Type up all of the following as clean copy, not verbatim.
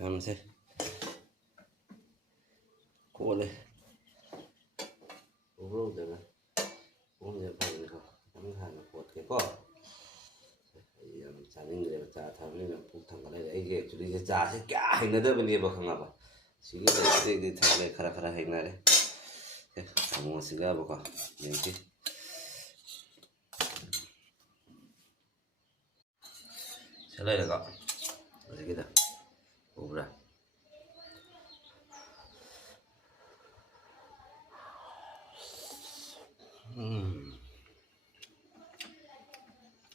ꯌꯥꯝꯁꯦ ꯀꯣꯠꯂꯦ ꯎꯕ꯭ꯔꯧꯗꯅ ꯎꯝꯁꯦ ꯐꯖꯅꯀꯣ ꯈꯤꯇꯪ ꯍꯥꯟꯅ ꯀꯣꯠꯀꯦꯀꯣ ꯑꯩ ꯌꯥꯝ ꯆꯥꯅꯤꯡꯗ꯭ꯔꯦꯕ ꯆꯥ ꯊꯛꯕꯅꯤꯅ ꯄꯨꯛ ꯊꯟꯒꯠꯂꯛꯑꯦ ꯑꯩꯒꯤ ꯑꯦꯛꯆꯨꯋꯦꯂꯤꯁꯦ ꯆꯥꯁꯦ ꯀꯌꯥ ꯍꯩꯅꯗꯕꯅꯦꯕ ꯈꯪꯉꯕ ꯁꯤꯒꯤ ꯂꯩꯁꯤꯗꯩꯗꯤ ꯊꯛꯂꯦ ꯈꯔ ꯍꯩꯅꯔꯦ ꯁꯥꯃꯣꯁꯤꯒꯕꯀꯣ ꯌꯦꯡꯁꯤ ꯁꯤ ꯂꯩꯔꯦꯀꯣ ꯍꯧꯖꯤꯛꯀꯤꯗ ꯎꯕ꯭ꯔꯥ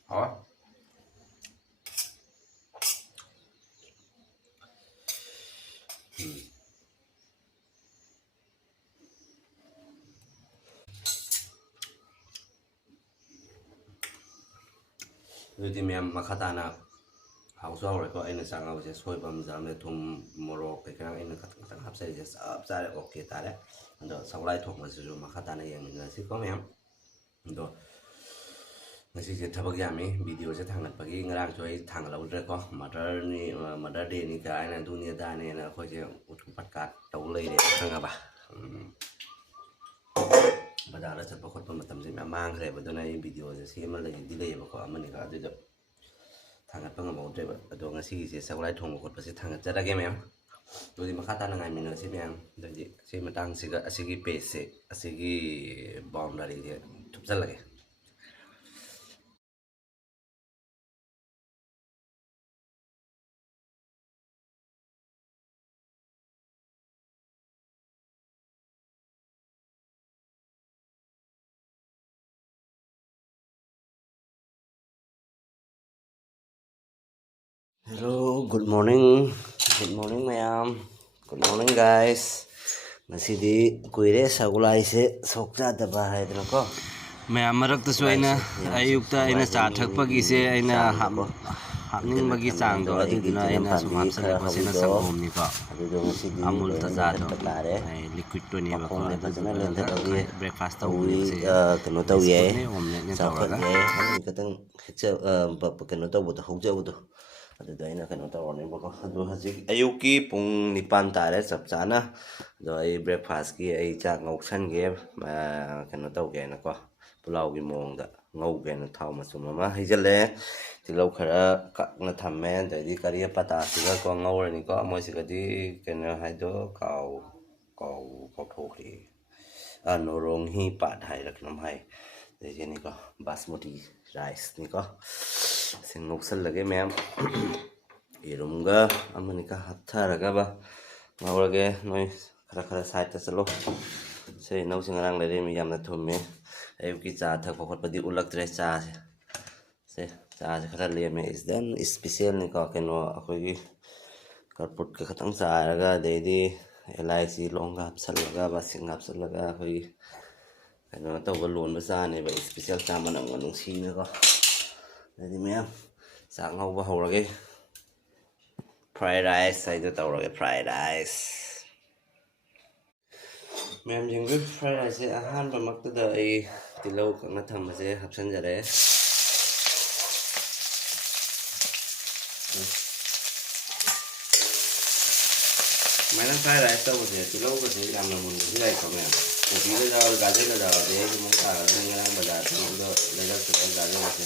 ꯍꯥꯎ ꯑꯗꯨꯗꯤ ꯃꯌꯥꯝ ꯃꯈꯥ ꯇꯥꯅ ꯍꯥꯎꯁꯨ ꯍꯥꯎꯔꯦꯀꯣ ꯑꯩꯅ ꯆꯥꯡꯉꯕꯁꯦ ꯁꯣꯏꯕ ꯑꯃ ꯊꯨꯝ ꯃꯣꯔꯣꯛ ꯀꯩꯀꯥ ꯑꯩꯅ ꯈꯤꯇꯪ ꯍꯥꯞꯆꯔꯤꯁꯦ ꯆꯞ ꯆꯥꯔꯦ ꯑꯣꯀꯦ ꯇꯥꯔꯦ ꯑꯗꯣ ꯁꯒꯣꯜꯍꯋꯥꯏ ꯊꯣꯡꯕꯁꯤꯁꯨ ꯃꯈꯥ ꯇꯥꯅ ꯌꯦꯡꯃꯤꯟꯅꯔꯁꯤꯀꯣ ꯃꯌꯥꯝ ꯑꯗꯣ ꯉꯁꯤꯁꯦ ꯊꯕꯛ ꯌꯥꯝꯃꯤ ꯚꯤꯗꯤꯑꯣꯁꯦ ꯊꯥꯡꯒꯠꯄꯒꯤ ꯉꯔꯥꯡꯁꯨ ꯑꯩ ꯊꯥꯡꯒꯠꯍꯧꯗ꯭ꯔꯦꯀꯣ ꯃꯗꯔ ꯗꯦꯅꯤ ꯀꯥꯏꯅ ꯑꯗꯨꯅꯤ ꯑꯗꯥꯅꯦꯅ ꯑꯩꯈꯣꯏꯁꯦ ꯎꯊꯨ ꯄꯠꯀꯥ ꯇꯧ ꯂꯩꯔꯦ ꯈꯪꯉꯕ ꯕꯖꯥꯔꯗ ꯆꯠꯄ ꯈꯣꯠꯄ ꯃꯇꯝꯁꯦ ꯃꯌꯥꯝ ꯃꯥꯡꯈ꯭ꯔꯦꯕ ꯑꯗꯨꯅ ꯑꯩ ꯚꯤꯗꯤꯑꯣꯁꯦ ꯁꯦꯝꯃ ꯂꯩꯌꯦꯕꯀꯣ ꯑꯃꯅꯤꯒ ꯑꯗꯨꯗ ꯊꯥꯡꯒꯠꯄ ꯉꯝꯍꯧꯗ꯭ꯔꯦꯕ ꯑꯗꯣ ꯉꯁꯤꯒꯤꯁꯦ ꯁꯒꯣꯜꯍꯋꯥꯏ ꯊꯣꯡꯕ ꯈꯣꯠꯄꯁꯦ ꯊꯥꯡꯒꯠꯆꯔꯒꯦ ꯃꯌꯥꯝ ꯑꯗꯨꯗꯤ ꯃꯈꯥ ꯇꯥꯅ ꯉꯥꯏꯃꯤꯟꯅꯔꯁꯤ ꯃꯌꯥꯝ ꯑꯗꯨꯗꯤ ꯁꯤ ꯃꯇꯥꯡꯁꯤꯒ ꯑꯁꯤꯒꯤ ꯄꯦꯖꯁꯦ ꯑꯁꯤꯒꯤ ꯕꯥꯎꯟꯗꯔꯤꯁꯦ ꯊꯨꯞꯆꯜꯂꯒꯦ ꯍꯦꯜꯂꯣ ꯒꯨꯗ ꯃꯣꯔꯅꯤꯡ ꯃꯌꯥꯝ ꯒꯨꯗ ꯃꯣꯔꯅꯤꯡ ꯒꯥꯏꯁ ꯉꯁꯤꯗꯤ ꯀꯨꯏꯔꯦ ꯁꯒꯣꯜꯍꯋꯥꯏꯁꯦ ꯁꯣꯛ ꯆꯥꯗꯕ ꯍꯥꯏꯗꯅꯀꯣ ꯃꯌꯥꯝ ꯃꯔꯛꯇꯁꯨ ꯑꯩꯅ ꯑꯌꯨꯛꯇ ꯑꯩꯅ ꯆꯥ ꯊꯛꯄꯒꯤꯁꯦ ꯑꯩꯅ ꯍꯥꯞꯅꯤꯡꯕꯒꯤ ꯆꯥꯡꯗꯣ ꯑꯗꯨꯗꯨꯅ ꯑꯩꯅ ꯁꯨꯝ ꯍꯥꯞꯆꯜꯂꯦꯀꯣ ꯁꯤꯅ ꯁꯪꯒꯣꯝꯅꯤꯀꯣ ꯑꯗꯨꯗꯣ ꯉꯁꯤꯗꯤ ꯑꯃꯨꯜ ꯂꯣꯏꯅ ꯇꯖꯥꯗꯣ ꯂꯦꯟꯊꯠꯄ ꯇꯥꯔꯦ ꯂꯤꯀ꯭ꯋꯤꯠꯇꯨꯅꯦꯕꯀꯣ ꯃꯈꯣꯡꯁꯦ ꯐꯖꯅ ꯑꯗꯨꯗꯨꯒ ꯂꯦꯟꯊꯠꯂꯒꯦ ꯕ꯭ꯔꯦꯛꯐꯥꯁ ꯇꯧꯋꯤ ꯇꯧꯕꯅꯦꯕ ꯁꯤ ꯀꯩꯅꯣ ꯇꯧꯌꯦ ꯕꯤꯁꯀꯨꯠꯅꯦ ꯑꯣꯝꯂꯦꯠꯅꯦ ꯇꯧꯔꯒ ꯆꯥꯎꯈꯠꯂꯦ ꯍꯧꯖꯤꯛ ꯈꯤꯇꯪ ꯀꯩꯅꯣ ꯇꯧꯕꯗꯣ ꯍꯧꯖꯕꯗꯣ ꯑꯗꯨꯗ ꯑꯩꯅ ꯀꯩꯅꯣ ꯇꯧꯔꯅꯦꯕꯀꯣ ꯑꯗꯣ ꯍꯧꯖꯤꯛ ꯑꯌꯨꯛꯀꯤ ꯄꯨꯡ 9 ꯇꯥꯔꯦ ꯆꯞ ꯆꯥꯅ ꯑꯗꯣ ꯑꯩ ꯕ꯭ꯔꯦꯛꯐꯥꯁꯀꯤ ꯑꯩ ꯆꯥꯛ ꯉꯧꯁꯟꯒꯦ ꯀꯩꯅꯣ ꯇꯧꯒꯦꯅꯀꯣ ꯄꯨꯂꯥꯎꯒꯤ ꯃꯑꯣꯡꯗ ꯉꯧꯒꯦꯅ ꯊꯥꯎ ꯃꯆꯨꯝ ꯑꯃ ꯍꯩꯖꯤꯜꯂꯦ ꯇꯤꯜꯍꯧ ꯈꯔ ꯀꯛꯅ ꯊꯝꯃꯦ ꯑꯗꯩꯗꯤ ꯀꯔꯤ ꯄꯇꯥꯁꯤꯒꯀꯣ ꯉꯧꯔꯅꯤꯀꯣ ꯃꯣꯏꯁꯤꯒꯗꯤ ꯀꯩꯅꯣ ꯍꯥꯏꯗꯣ ꯀꯥꯎꯊꯣꯛꯈ꯭ꯔꯦ ꯅꯣꯔꯣꯡꯍꯤ ꯄꯥꯠ ꯍꯥꯏꯔ ꯀꯩꯅꯣꯝ ꯍꯥꯏ ꯑꯗꯩꯗꯤꯅꯤꯀꯣ ꯕꯥꯁꯃꯇꯤ ꯔꯥꯏꯁꯅꯤꯀꯣ ꯁꯤ ꯉꯧꯁꯜꯂꯒꯦ ꯃꯌꯥꯝ ꯌꯦꯔꯨꯝꯒ ꯑꯃꯅꯤꯀ ꯍꯥꯞꯊꯔꯒꯕ ꯉꯧꯔꯒꯦ ꯅꯣꯏ ꯈꯔ ꯁꯥꯏꯗꯇ ꯆꯠꯂꯣ ꯁꯤ ꯏꯅꯧꯁꯤ ꯉꯔꯥꯡ ꯂꯩꯔꯛꯏꯃꯤ ꯌꯥꯝꯅ ꯊꯨꯝꯃꯦ ꯑꯌꯨꯛꯀꯤ ꯆꯥ ꯊꯛꯄ ꯈꯣꯠꯄꯗꯤ ꯎꯠꯂꯛꯇ꯭ꯔꯦ ꯆꯥꯁꯦ ꯈꯔ ꯂꯦꯝꯃꯦ ꯏꯁ ꯗꯦꯟ ꯏꯁꯄꯤꯁꯦꯜꯅꯤꯀꯣ ꯀꯩꯅꯣ ꯑꯩꯈꯣꯏꯒꯤ ꯀꯔꯄꯨꯠꯀ ꯈꯇꯪ ꯆꯥꯏꯔꯒ ꯑꯗꯩꯗꯤ ꯑꯦꯂꯥꯏꯆꯤ ꯂꯣꯡꯒ ꯍꯥꯞꯆꯜꯂꯒ ꯕꯁꯤꯡ ꯍꯥꯞꯆꯜꯂꯒ ꯑꯩꯈꯣꯏꯒꯤ ꯀꯩꯅꯣ ꯇꯧꯕ ꯂꯣꯟꯕ ꯆꯥꯅꯦꯕ ꯏꯁꯄꯤꯁꯦꯜ ꯆꯥ ꯃꯅꯝꯒ ꯅꯨꯡꯁꯤꯅꯀꯣ ꯑꯗꯨꯗꯤ ꯃꯌꯥꯝ ꯆꯥꯛ ꯉꯧꯕ ꯍꯧꯔꯒꯦ ꯐ꯭ꯔꯥꯏ ꯔꯥꯏꯁ ꯍꯥꯏꯗꯣ ꯇꯧꯔꯒꯦ ꯐ꯭ꯔꯥꯏ ꯔꯥꯏꯁ ꯃꯌꯥꯝ ꯌꯦꯡꯕꯤꯌꯨ ꯐ꯭ꯔꯥꯏ ꯔꯥꯏꯁꯁꯦ ꯑꯍꯥꯟꯕꯃꯛꯇꯗ ꯑꯩ ꯇꯤꯜꯍꯧ ꯀꯛꯅ ꯊꯝꯕꯁꯦ ꯍꯥꯞꯆꯤꯟꯖꯔꯦ ꯁꯨꯃꯥꯏꯅ ꯐ꯭ꯔꯥꯏ ꯔꯥꯏꯁ ꯇꯧꯕꯁꯦ ꯇꯤꯜꯍꯧꯒꯁꯦ ꯌꯥꯝꯅ ꯃꯨꯟꯕꯁꯨ ꯌꯥꯏꯀꯣ ꯃꯌꯥꯝ ꯀꯣꯕꯤꯒ ꯌꯥꯎꯔ ꯒꯥꯖꯔꯒ ꯌꯥꯎꯔꯗꯤ ꯑꯩꯒꯤ ꯃꯨꯛ ꯇꯥꯔꯒꯅ ꯉꯔꯥꯡ ꯕꯖꯥꯔꯗ ꯂꯩꯔꯛꯄꯗ ꯒꯥꯖꯔꯒꯁꯦ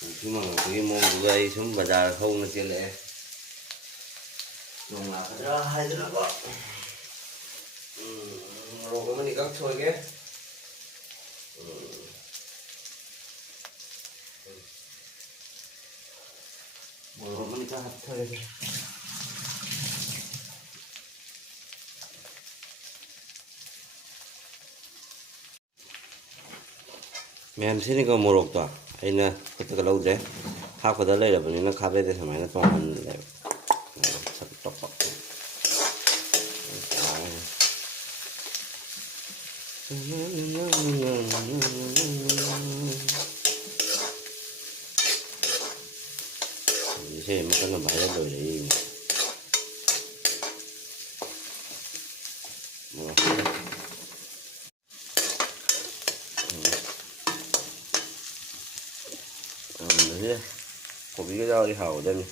ꯅꯨꯡꯊꯤ ꯃꯉꯛꯄꯒꯤ ꯃꯑꯣꯡꯗꯨꯒ ꯑꯩ ꯁꯨꯝ ꯕꯖꯥꯔ ꯍꯧꯅ ꯆꯦꯜꯂꯛꯑꯦ ꯅꯣꯡ ꯂꯥꯛꯀꯗ꯭ꯔꯥ ꯍꯥꯏꯗꯅꯀꯣ ꯃꯣꯔꯣꯛ ꯑꯃꯅꯤꯈꯛ ꯁꯣꯏꯒꯦ ꯃꯣꯔꯣꯛ ꯑꯃꯅꯤꯈꯛ ꯍꯥꯞꯊꯔꯒꯦ ꯃꯌꯥꯝ ꯁꯤꯅꯤꯀꯣ ꯃꯣꯔꯣꯛꯇꯣ ꯑꯩꯅ ꯈꯨꯠꯇꯒ ꯂꯧꯗ꯭ꯔꯦ ꯍꯥꯞꯀꯗ ꯂꯩꯔꯕꯅꯤꯅ ꯈꯥꯕꯩꯗ ꯁꯨꯃꯥꯏꯅ ꯇꯣꯡꯍꯜꯂꯦꯕ ꯏꯁꯩ ꯑꯃ ꯀꯟꯅ ꯚꯥꯏꯔꯦꯜ ꯑꯣꯏꯔꯛꯏ ꯀꯣꯕꯤꯒ ꯌꯥꯎꯔꯗꯤ ꯍꯥꯎꯒꯗꯕꯅꯤ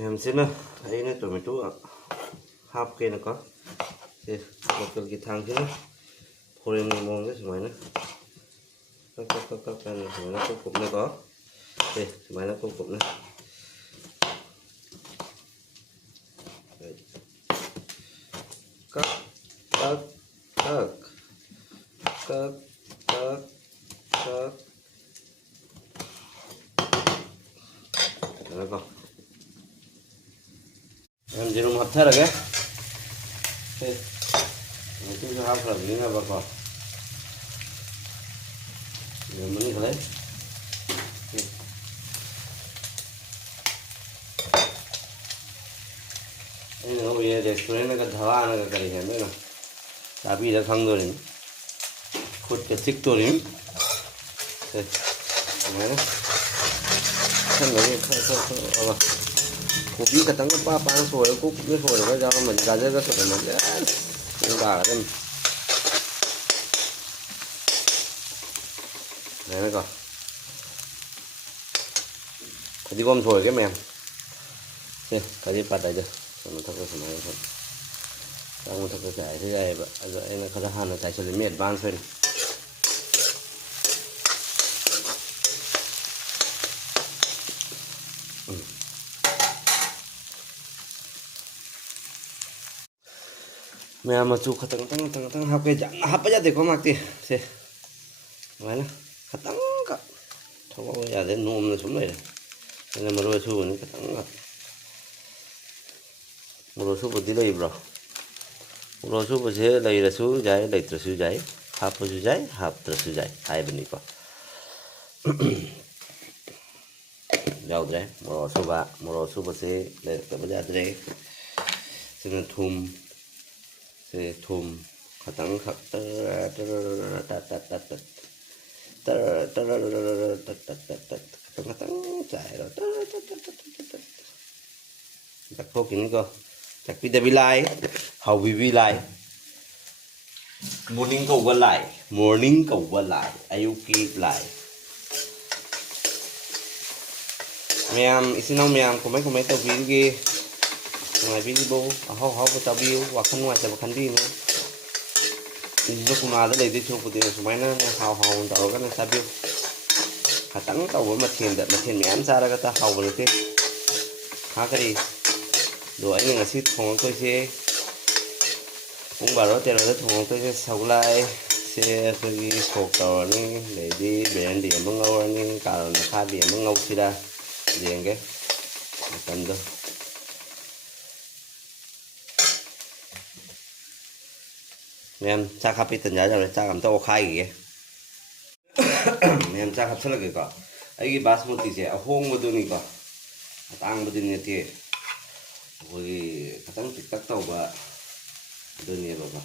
ꯃꯌꯥꯝꯁꯤꯅ ꯑꯩꯅ ꯇꯣꯃꯦꯇꯣ ꯍꯥꯞꯀꯦꯅꯀꯣ ꯁꯦ ꯂꯣꯀꯦꯜꯒꯤ ꯊꯥꯡꯁꯤꯅ ꯐꯣꯔꯦꯟꯒꯤ ꯃꯑꯣꯡꯗ ꯁꯨꯃꯥꯏꯅ ꯀꯛ ꯁꯨꯃꯥꯏꯅ ꯀꯨꯞꯅꯀꯣ ꯁꯦ ꯁꯨꯃꯥꯏꯅ ꯀꯨꯞꯅ cắt cắt cắt cắt cắt cắt đó con em chỉ dùng hấp thét rồi cái chúng ta hấp rồi những cái bà con giờ mình đi lấy đây là bây giờ restaurant nó cái thава nó cái gì nữa nè tapi đã không rồi khuất cái chiếc tôi đi đây này thân này thôi 고기 같은 거 빠빠는 소리 고기 소리가 잡으면 가져가 소리는 이거 알아든 này coi cái gom thôi cái mèm xem cái gì bắt đây chưa nó thật là này thôi đang thật là giải thế này vậy giờ anh nó khá là giải cho đến miền ban phên mẹ mà chú khát tăng học cái chẳng học bây giờ thì có mặc gì xem vậy nè khát tăng cả thôi bây giờ đến nôm là xuống này nên mà rồi chú này khát tăng cả một rồi chú một tí đây bro một rồi chú một thế đây là chú giấy đây là chú giấy học chú giấy học là chú giấy hai bên đi qua giàu đấy một rồi chú một thế đây là bây giờ đây xin thùng sẽ thùng khá tăng khá chạy rồi chắc khô kính cơ chắc bị bị lại hầu bị lại morning cầu qua lại ayuki lại mèm isin nong mèm có mấy tàu phí kia ngoài video hao vào tàu biêu hoặc khăn ngoài tàu khăn đi nữa nó cũng là đây đi chụp thì số máy nó hao tàu cái này tàu biêu hạt tắng tàu với mặt thiền mẹ ăn ra ra ta hao vào cái há cái gì đồ anh là xịt phòng tôi sẽ cũng bảo đó tiền rồi phòng tôi sẽ sầu lại sẽ cái sổ tàu này để đi biển điểm bằng ngâu này cả là pha biển bằng ngâu xí ra riêng cái cần thôi em chắc hấp ít tận giá rồi chắc làm tao khai kìa em chắc hấp rất là kìa cả cái basmati sẽ hong vào đôi này cả tăng vào đôi này thì rồi cái tăng tích tắc tàu vào đôi này rồi cả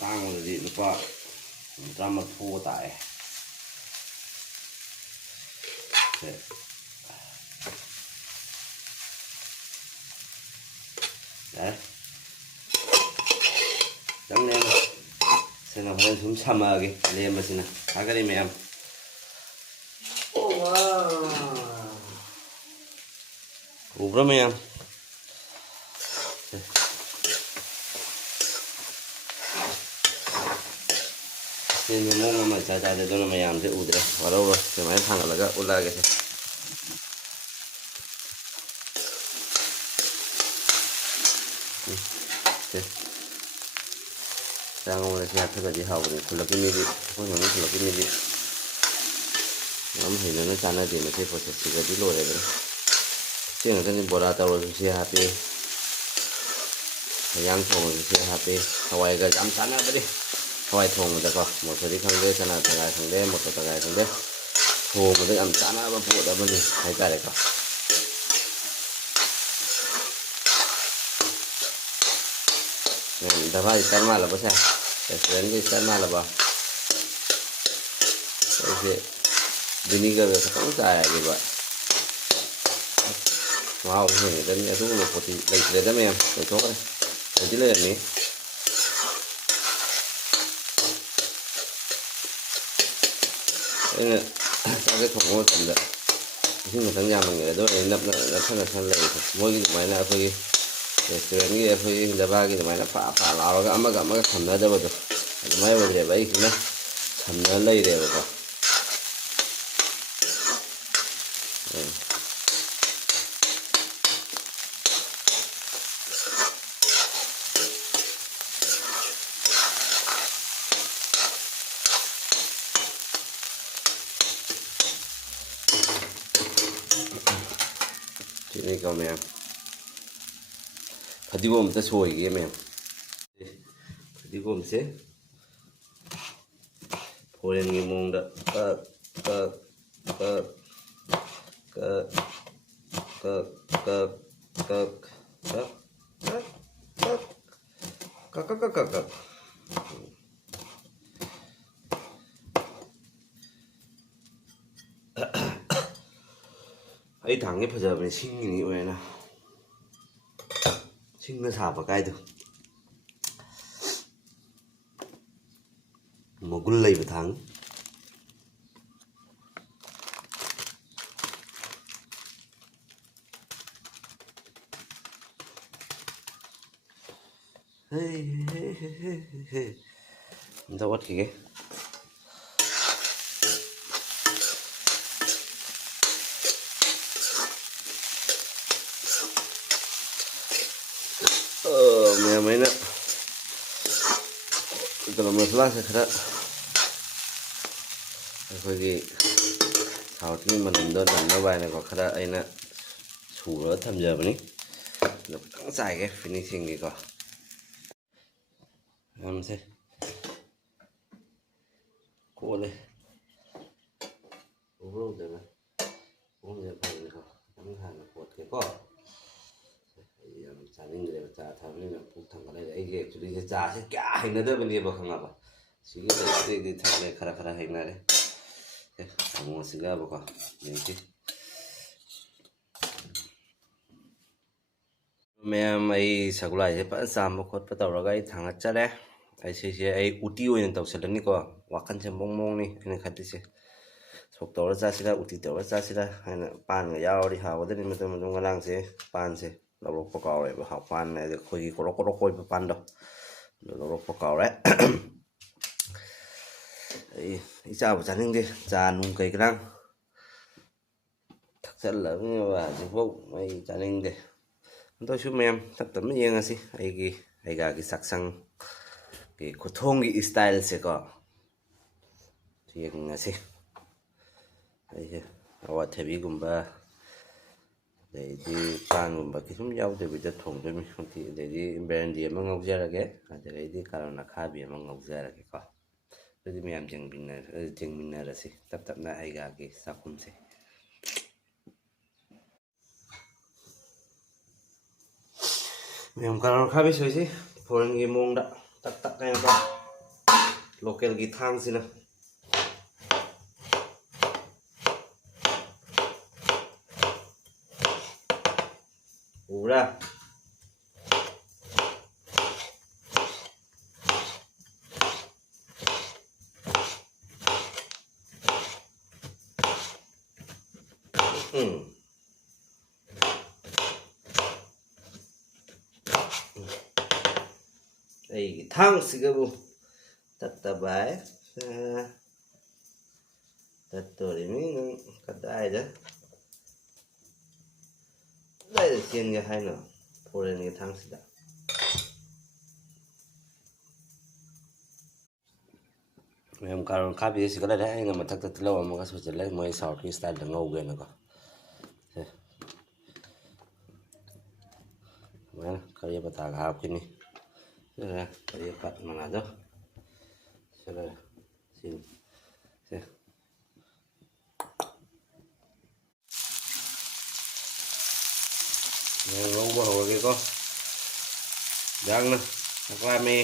thang rồi gì nữa qua ra mặt phô tại đấy trắng lên xem nào lên xuống summer kì lên mà xem nào thả cái đi mẹ em ủ lắm mẹ em xin những món mà trái để cho nó mẹ em sẽ ủ được vào đâu rồi thì mấy thằng là cái ủ la cái đang ngồi đây xem thật là gì hậu này thật là cái mì đi không phải thật là cái mì đi nắm thì nó chán là gì mà thế phải thật sự cái tí lồi này đấy chứ người ta đi bỏ ra tàu rồi xe hạt đi thời gian thùng rồi xe hạt đi hawai cái dám chán đi hawai thùng người ta có một số đi khang đê cho là thằng gái thằng đê một số thằng gái thằng đê thùng một cái dám chán á phụ đó bên gì hay cái này có dapat ikan malah bos ya restoran ini ikan malah bah jadi vinegar itu kan saya gitu pak wow ini dan itu mau putih lagi ada mem itu kan jadi lagi nih ꯑꯩꯅ ꯆꯥꯛꯁꯦ ꯊꯣꯡꯕ ꯃꯇꯝꯗ ꯏꯁꯤꯡ ꯈꯤꯇꯪ ꯌꯥꯝꯃꯟꯒꯔꯦ ꯑꯗꯣ ꯑꯩ ꯅꯞꯁꯟ ꯂꯩꯔꯤꯁꯦ ꯃꯣꯏꯒꯤ ꯑꯗꯨꯃꯥꯏꯅ ꯑꯩꯈꯣꯏꯒꯤ ꯔꯦꯁꯇꯨꯔꯦꯟꯒꯤ ꯑꯩꯈꯣꯏꯒꯤ ꯗꯕꯥꯒꯤ ꯑꯗꯨꯃꯥꯏꯅ ꯐꯥ ꯐꯥ ꯂꯥꯎꯔꯒ ꯑꯃꯒ ꯁꯝꯅꯗꯕꯗꯣ ꯑꯗꯨꯃꯥꯏꯅ ꯑꯣꯏꯗ꯭ꯔꯦꯕ ꯑꯩꯁꯤꯅ ꯁꯝꯅ ꯂꯩꯔꯦꯕꯀꯣ. ꯁꯤꯅꯤꯀꯣ ꯃꯌꯥꯝ ꯐꯗꯤꯒꯣꯝ ꯑꯝꯇ ꯁꯣꯏꯒꯦ ꯃꯌꯥꯝ. ꯐꯗꯤꯒꯣꯝꯁꯦ ꯐꯣꯔꯦꯟꯒꯤ ꯃꯑꯣꯡꯗ ꯀꯛ ꯀꯛ ꯀꯛ ꯀꯛ ꯀꯛ ꯀꯛ ꯀꯛ ꯀꯛ ꯀꯛ ꯀꯛ ꯀꯛ ꯀꯛ ꯀꯛ. ꯑꯩ ꯊꯥꯡꯁꯦ ꯐꯖꯕꯅꯦ ꯁꯤꯡꯒꯤꯅꯤ ꯑꯣꯏꯅ ꯁꯤꯡꯅ ꯁꯥꯕ ꯀꯥꯏꯗꯣ ꯃꯒꯨꯟ ꯂꯩꯕ ꯊꯥꯡ. ꯑꯝꯇ ꯑꯣꯠꯈꯤꯒꯦ. ꯃꯌꯥꯝ ꯑꯩꯅ ꯒꯔꯝ ꯃꯁꯥꯂꯥꯁꯦ ꯈꯔ ꯑꯩꯈꯣꯏꯒꯤ ꯁꯥꯎꯠꯀꯤ ꯃꯅꯝꯗꯣ ꯅꯝꯅꯕ ꯍꯥꯏꯅꯀꯣ ꯈꯔ ꯑꯩꯅ ꯁꯨꯔꯒ ꯊꯝꯖꯕꯅꯤ. ꯑꯗꯣ ꯈꯤꯇꯪ ꯆꯥꯏꯒꯦ ꯐꯤꯅꯤꯁꯤꯡꯒꯤꯀꯣ. ꯃꯌꯥꯝꯁꯦ ꯀꯣꯠꯂꯦ ꯎꯕ꯭ꯔꯧꯗꯅ ꯀꯣꯟꯁꯦ ꯐꯖꯅꯀꯣ ꯈꯤꯇꯪ ꯍꯥꯟꯅ ꯀꯣꯠꯀꯦꯀꯣ. ꯑꯩ ꯌꯥꯝ ꯆꯥꯅꯤꯡꯗ꯭ꯔꯦꯕ ꯆꯥ ꯊꯛꯕꯅꯤꯅ ꯄꯨꯛ ꯊꯟꯒꯠꯂꯛꯑꯦ. ꯑꯩꯒꯤ ꯑꯦꯛꯆꯨꯋꯦꯂꯤꯁꯦ ꯆꯥꯁꯦ ꯀꯌꯥ ꯍꯩꯅꯗꯕꯅꯦꯕ ꯈꯪꯉꯕ. ꯁꯤꯒꯤ ꯇꯩꯗꯤ ꯊꯛꯂꯦ ꯈꯔ ꯍꯩꯅꯔꯦ. ꯆꯥꯃꯣꯁꯁꯤꯒꯕꯀꯣ ꯌꯦꯡꯁꯤ. ꯃꯌꯥꯝ ꯑꯩ ꯁꯒꯣꯜꯍꯋꯥꯏꯁꯦ ꯐꯖꯅ ꯆꯥꯝꯕ ꯈꯣꯠꯄ ꯇꯧꯔꯒ ꯑꯩ ꯊꯥꯡꯒꯠꯆꯔꯦ. ꯁꯤꯁꯦ ꯑꯩ ꯎꯇꯤ ꯑꯣꯏꯅ ꯇꯧꯁꯜꯂꯅꯤꯀꯣ. ꯋꯥꯈꯜꯁꯦ ꯃꯑꯣꯡꯅꯤ ꯑꯩꯅ ꯈꯜꯂꯤꯁꯦ. ꯁꯣꯛ ꯇꯧꯔ ꯆꯥꯁꯤꯔ ꯎꯇꯤ ꯇꯧꯔ ꯆꯥꯁꯤꯔ ꯍꯥꯏꯅ ꯄꯥꯟꯒ ꯌꯥꯎꯔꯗꯤ ꯍꯥꯎꯒꯗꯅꯤ. ꯃꯇꯨꯡ ꯉꯔꯥꯡꯁꯦ ꯄꯥꯟꯁꯦ ꯂꯧꯔꯛꯄ ꯀꯥꯎꯔꯦꯕ. ꯄꯥꯟ ꯍꯥꯏꯗꯤ ꯑꯩꯈꯣꯏꯒꯤ ꯀꯣꯔꯣꯛ ꯀꯣꯏꯕ ꯄꯥꯟꯗꯣ ꯑꯗꯨ ꯂꯧꯔꯛꯄ ꯀꯥꯎꯔꯦ. ꯑꯩ ꯆꯥꯕꯨ ꯆꯥꯅꯤꯡꯗꯦ ꯆꯥ ꯅꯨꯡ ꯀꯩ ꯀꯔꯥꯡ ꯊꯛꯆꯜꯂꯕꯅꯦꯕ ꯍꯧꯖꯤꯛꯐꯥꯎ ꯑꯩ ꯆꯥꯅꯤꯡꯗꯦ. ꯑꯗꯨꯁꯨ ꯃꯌꯥꯝ ꯇꯞꯅ ꯌꯦꯡꯉꯁꯤ ꯑꯩꯒꯥꯒꯤ ꯆꯥꯛꯁꯪꯒꯤ ꯈꯨꯊꯣꯡꯒꯤ ꯏꯁꯇꯥꯏꯜꯁꯦꯀꯣ ꯌꯦꯡꯉꯁꯤ. ꯑꯩꯁꯦ ꯑꯋꯥꯊꯕꯤꯒꯨꯝꯕ ꯑꯗꯩꯗꯤ ꯄꯥꯟꯒꯨꯝꯕ ꯀꯩꯁꯨꯝ ꯌꯥꯎꯗꯕꯤꯗ ꯊꯣꯡꯗꯣꯏꯅꯤ. ꯑꯗꯩꯗꯤ ꯕꯦꯔꯟꯗꯤ ꯑꯃ ꯉꯧꯖꯔꯒꯦ. ꯑꯗꯩꯗꯤ ꯀꯥꯔꯣꯠ ꯑꯈꯥꯕꯤ ꯑꯃ ꯉꯧꯖꯔꯒꯦꯀꯣ. ꯑꯗꯨꯗꯤ ꯃꯌꯥꯝ ꯌꯦꯡꯃꯤꯟꯅꯔꯁꯤ ꯇꯞꯅ ꯑꯩꯒꯥꯒꯤ ꯆꯥꯛꯈꯨꯝꯁꯦ. ꯃꯌꯥꯝ ꯀꯥꯔꯣꯠ ꯑꯈꯥꯕꯤ ꯁꯣꯏꯁꯤ ꯐꯣꯔꯦꯟꯒꯤ ꯃꯑꯣꯡꯗ ꯇꯛ ꯍꯥꯏꯅꯀꯣ. ꯂꯣꯀꯦꯜꯒꯤ ꯊꯥꯡꯁꯤꯅ ꯎꯕ꯭ꯔꯥ. ꯑꯩꯒꯤ ꯊꯥꯡꯁꯤꯒꯕꯨ ꯇꯠꯇꯕ ꯍꯥꯏ. ꯇꯠꯇꯣꯔꯤꯃꯤ ꯅꯪ ꯀꯗꯥꯏꯗ ꯆꯦꯟꯒꯦ ꯍꯥꯏꯅꯣ ꯐꯣꯔꯦꯟꯒꯤ ꯊꯥꯡꯁꯤꯗ. ꯃꯌꯥꯝ ꯀꯥꯔꯣꯠ ꯑꯈꯥꯕꯤꯁꯦ ꯁꯤꯒ ꯂꯩꯔꯦ. ꯑꯩꯅ ꯃꯊꯛꯇ ꯇꯤꯜꯍꯧ ꯑꯃꯒ ꯁꯣꯏꯖꯤꯜꯂꯦ. ꯃꯣꯏ ꯁꯥꯎꯠꯀꯤ ꯏꯁꯇꯥꯏꯜꯗ ꯉꯧꯒꯦꯅꯀꯣ. ꯑꯗꯨꯃꯥꯏꯅ ꯀꯔꯤ ꯄꯇꯥꯒ ꯍꯥꯞꯈꯤꯅꯤ. ꯀꯔꯤ ꯄꯠ ꯃꯅꯥꯗꯣ ꯁꯤꯅꯤ. ꯉꯧꯕ ꯍꯧꯔꯒꯦꯀꯣ. ꯌꯥꯡꯅ ꯆꯥꯛꯂꯥꯝꯃꯦ.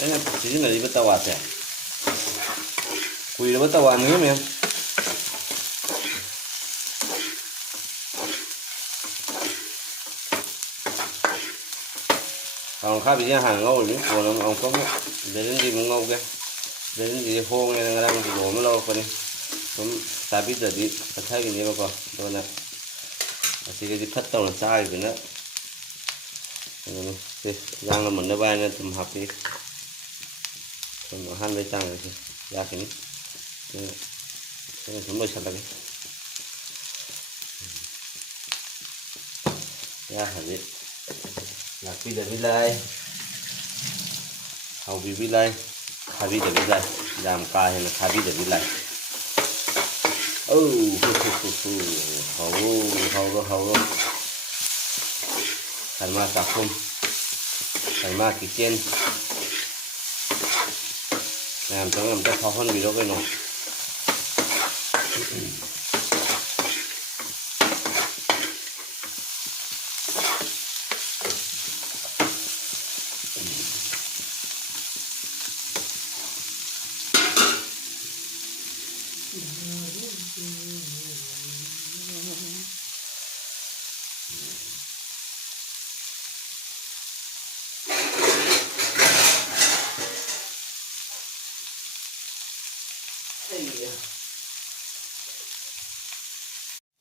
ꯑꯩꯅ ꯁꯤꯖꯤꯟꯅꯔꯤꯕ ꯇꯋꯥꯁꯦ Kuiraba tawan ni mem. Còn khá bị ra hàng ngâu những còn ông có đến đi muốn ngâu kia đến đi hôn này là đang bị đổ nó lâu còn cũng ta biết rồi đi ta thấy cái gì mà còn rồi này thì cái phát tàu là sai rồi nữa đi đang là mình nó bay nên thầm học đi thầm nó han với tăng rồi thì ra cái này chúng tôi sạch lại ra hả gì là bây giờ đi lại hầu bị lại khai bây giờ đi lại làm ca hay là khai bây giờ đi lại hầu thành ma cà phum thành ma kỳ chen làm cho khó hơn vì đó cái nó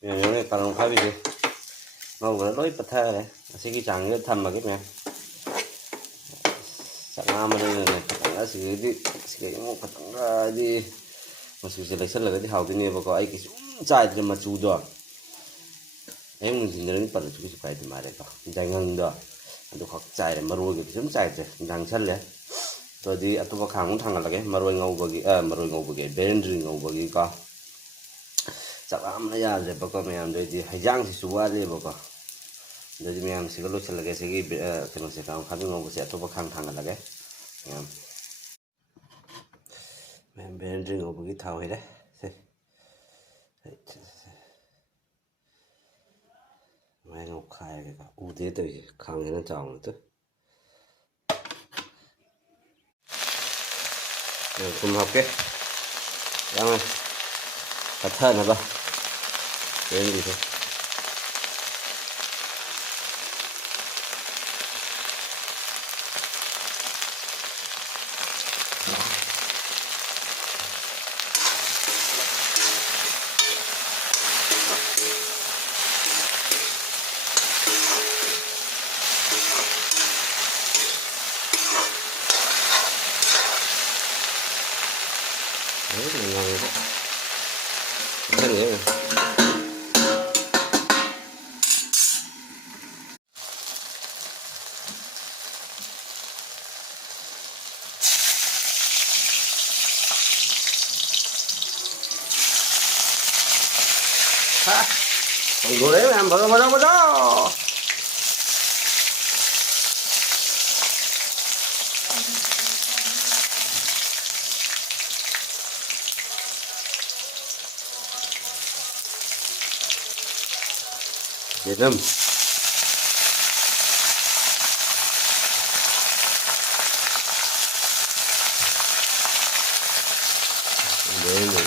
này còn khai gì mau cái lối bật thơ này sẽ cái chẳng như thầm mà cái này chẳng am đây này nó sẽ đi sẽ một cái đi mà sự lấy sân là cái hào cái này và có ai cái trái thì mà chú được em mình chỉ nhớ đến phần chú cái thì mà đấy có trái ngang đó được học trái để mà rồi cái chúng trái rồi đang sân đấy rồi đi ở tôi khang cũng thằng là cái mà rồi ngầu vào cái bên rồi ngầu vào cái co chắc am này à rồi bao nhiêu em rồi đi hay giang thì xua đi bao nhiêu rồi thì em sẽ có lúc là cái nó sẽ làm khá ngầu sẽ tôi khang thằng là cái em bên rồi ngầu vào cái thau này đấy mày ngọc khai cái u thế tới khang cái nó tròn nữa rồi cùng học cái đang này thật thân hả ba cái gì thôi đấy là ngon đấy thân nghĩa mà còn đồ đấy mà làm vào đó Việt Nam để nữa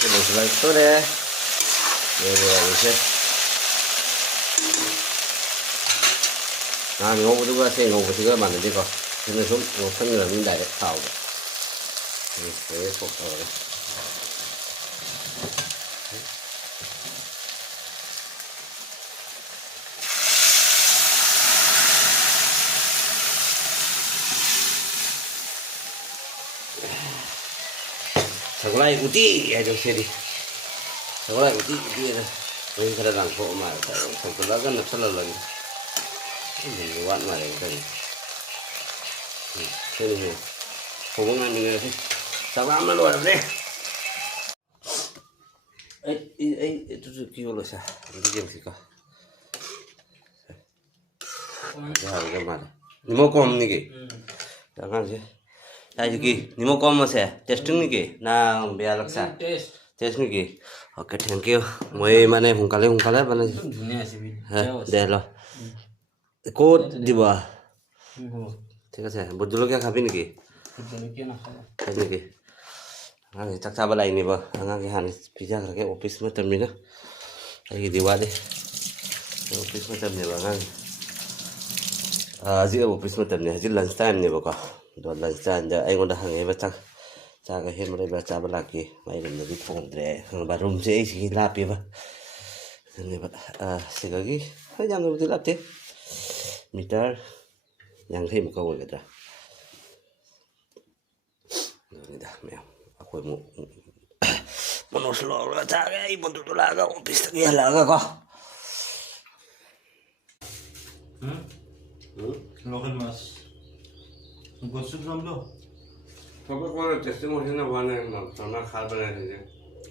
cái đồ sợi tốt đấy rồi xem à mình ngô chúng ta sẽ ngô cái thứ mà mình đi coi thế nên xuống ngô phân là mình đại thảo thế phục rồi thằng này cũng tí ai đâu xe đi thằng này cũng tí này mình phải làm khổ mà thằng cái đó gần là lần mình quặn mà để cần thế này không có ngày mình này sao lắm nó lôi đấy ấy tôi kêu rồi sao cái gì cơ cái hàng cái mặt nhưng mà còn như cái Jangan sih. Nah, Yuki, ni mau kamu sih testing nih ki, nah biar laksa. Test nih ki. Oke, thank you. Moi mana hungkale mana? Deh lo. Code di bawah. ঠিক আছে vote জলকীয়া খাবি নেকি খাবি নেকি আঙাঙি চাক চাব লাইনি বা আঙাঙি হানি পিজা খাকে অফিস মে তমনি না আই দিবা দে অফিস মে তমনি বা আঙাঙি আজি অফিস মে তমনি আজি lunch time ne ba ko do lunch time da ai ngonda hange ba chak cha ga hem re ba cha ba laki mai rum da di phone dre ba room se ai si la pi ba ne ba se ga gi ha jam ru di la te meter yang thêm câu rồi kìa rồi đã mèo aku mau mau slow lah cari ibu tu laga office lagi laga kok Logan mas gosip zamlo Coba kalau testing macam mana yang sama khal benar ni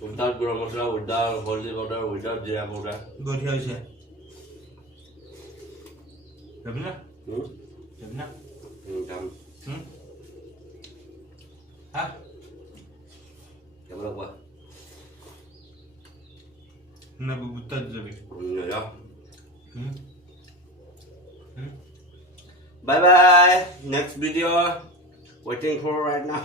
without garam masala without haldi powder without jeera powder gori hoise Rabina Rabina jam ha jam berapa na bubuta jabi ya bye bye next video waiting for right now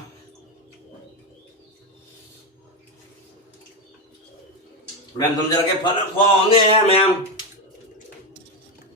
Random jara ke phana khong nè em